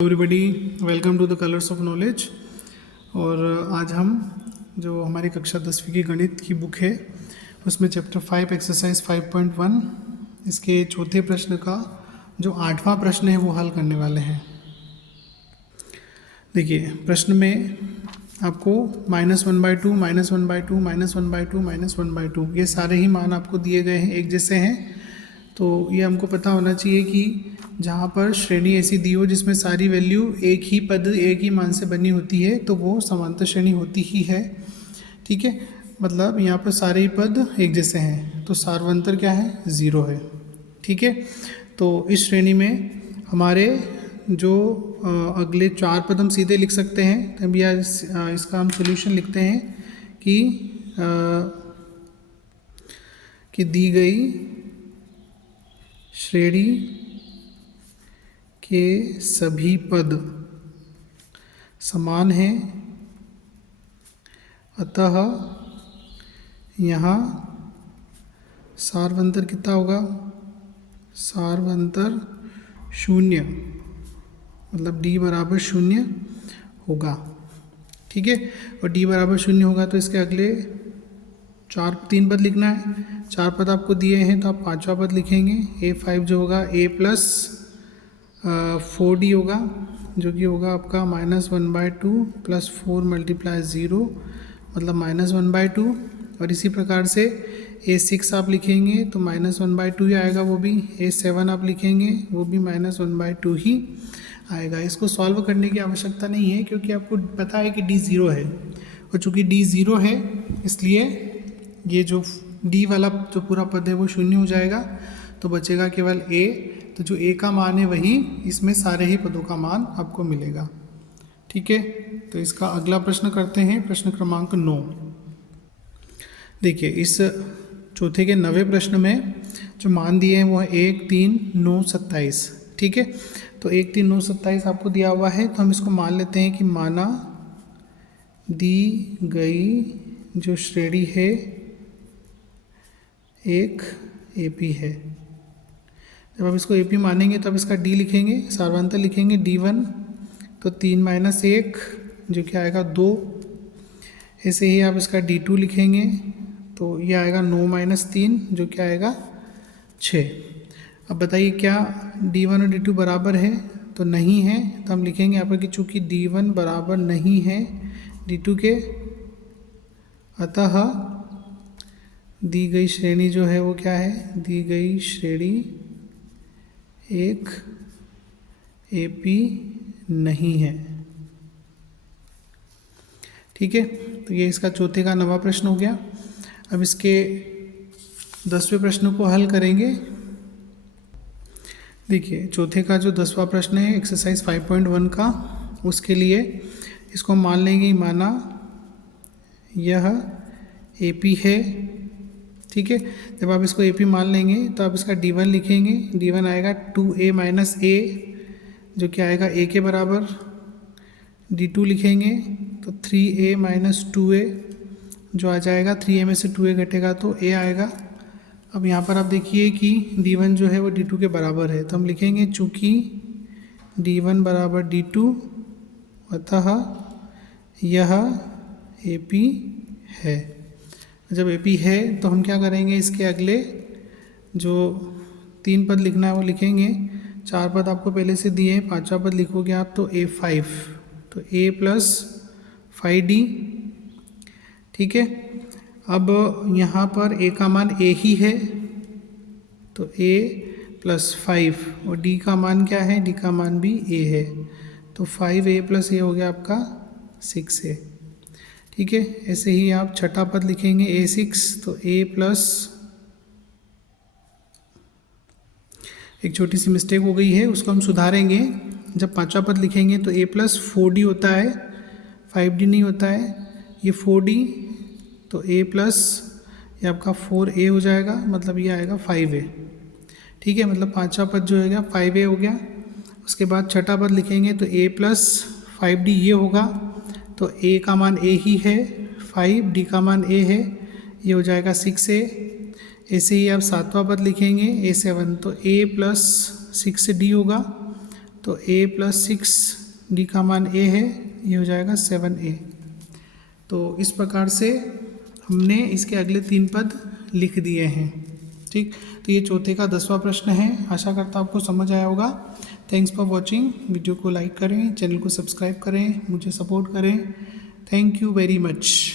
Everybody, welcome to the colours of knowledge. और आज हम जो हमारी कक्षा 10वीं की गणित की बुक है उसमें चैप्टर 5 एक्सरसाइज 5.1 इसके चौथे प्रश्न का जो 8वां प्रश्न है वो हल करने वाले हैं। देखिए, प्रश्न में आपको -1/2, -1/2, -1/2, -1/2 ये सारे ही मान आपको दिए गए हैं, एक जैसे हैं। तो ये हमको पता होना चाहिए कि जहाँ पर श्रेणी ऐसी दी हो जिसमें सारी वैल्यू एक ही पद एक ही मान से बनी होती है तो वो समांतर श्रेणी होती ही है। ठीक है, मतलब यहाँ पर सारे ही पद एक जैसे हैं तो सार्वंतर क्या है, 0 है। ठीक है, तो इस श्रेणी में हमारे जो अगले 4 पद हम सीधे लिख सकते हैं। तब या इसका हम सोल्यूशन लिखते हैं कि दी गई श्रेणी के सभी पद समान हैं, अतः यहाँ सार्वंतर कितना होगा, सार्वंतर 0, मतलब d बराबर 0 होगा। ठीक है, और d बराबर 0 होगा तो इसके अगले 3 पद लिखना है। 4 पद आपको दिए हैं तो आप 5वां पद लिखेंगे। a5 जो होगा a प्लस 4d होगा, जो कि होगा आपका -1/2 प्लस 4 × 0 मतलब -1/2। और इसी प्रकार से a6 आप लिखेंगे तो -1/2 ही आएगा, वो भी। a7 आप लिखेंगे वो भी -1/2 ही आएगा। इसको सॉल्व करने की आवश्यकता नहीं है क्योंकि आपको पता है कि d 0 है, और चूँकि d 0 है इसलिए ये जो d वाला जो पूरा पद है वो 0 हो जाएगा, तो बचेगा केवल a। तो जो a का मान है वही इसमें सारे ही पदों का मान आपको मिलेगा। ठीक है, तो इसका अगला प्रश्न करते हैं, प्रश्न क्रमांक 9। देखिए, इस चौथे के 9वें प्रश्न में जो मान दिए हैं वो है 1, 3, 9, 27। ठीक है, तो 1, 3, 9, 27 आपको दिया हुआ है, तो हम इसको मान लेते हैं कि माना दी गई जो श्रेणी है एक AP है। जब आप इसको AP मानेंगे तो आप इसका D लिखेंगे, सार्वंतर लिखेंगे D1, तो 3 - 1 जो कि आएगा 2। ऐसे ही आप इसका D2 लिखेंगे तो ये आएगा 9 - 3 जो कि आएगा 6। अब बताइए क्या D1 और D2 बराबर है, तो नहीं है, तो हम लिखेंगे यहाँ पर कि चूँकि D1 बराबर नहीं है D2 के, अतः दी गई श्रेणी जो है वो क्या है, दी गई श्रेणी एक AP नहीं है। ठीक है, तो ये इसका चौथे का 9वां प्रश्न हो गया। अब इसके 10वें प्रश्न को हल करेंगे। देखिए, चौथे का जो 10वां प्रश्न है एक्सरसाइज 5.1 का, उसके लिए इसको मान लेंगे, माना यह AP है। ठीक है, जब आप इसको AP मान लेंगे तो आप इसका D1 लिखेंगे। D1 आएगा 2A - A जो कि आएगा A के बराबर। D2 लिखेंगे तो 3A - 2A जो आ जाएगा, 3A में से 2A घटेगा तो A आएगा। अब यहाँ पर आप देखिए कि D1 जो है वो D2 के बराबर है, तो हम लिखेंगे चूँकि D1 बराबर D2 अतः यह AP है। जब AP है तो हम क्या करेंगे, इसके अगले जो 3 पद लिखना है वो लिखेंगे। 4 पद आपको पहले से दिए हैं, 5वां पद लिखोगे आप तो A5, तो A प्लस 5D। ठीक है, अब यहाँ पर A का मान A ही है तो A प्लस 5, और D का मान क्या है, D का मान भी A है, तो 5A + A हो गया आपका 6A। ठीक है, ऐसे ही आप छठा पद लिखेंगे A6, तो A प्लस, एक छोटी सी मिस्टेक हो गई है उसको हम सुधारेंगे। जब 5वां पद लिखेंगे तो A प्लस 4D होता है, 5D नहीं होता है, ये 4D, तो A प्लस ये आपका 4A हो जाएगा, मतलब ये आएगा 5A। ठीक है, मतलब 5वां पद जो होगा 5A हो गया। उसके बाद छठा पद लिखेंगे तो A प्लस 5D ये होगा, तो A का मान A ही है 5, D का मान A है, ये हो जाएगा 6A। ऐसे ही आप 7वां पद लिखेंगे A7, तो A प्लस 6D होगा, तो a + 6 d का मान a है, ये हो जाएगा 7a। तो इस प्रकार से हमने इसके अगले 3 पद लिख दिए हैं। ठीक, तो ये चौथे का 10वां प्रश्न है। आशा करता हूँ आपको समझ आया होगा। Thanks for watching. वीडियो को लाइक करें, चैनल को सब्सक्राइब करें, मुझे सपोर्ट करें। Thank you very much.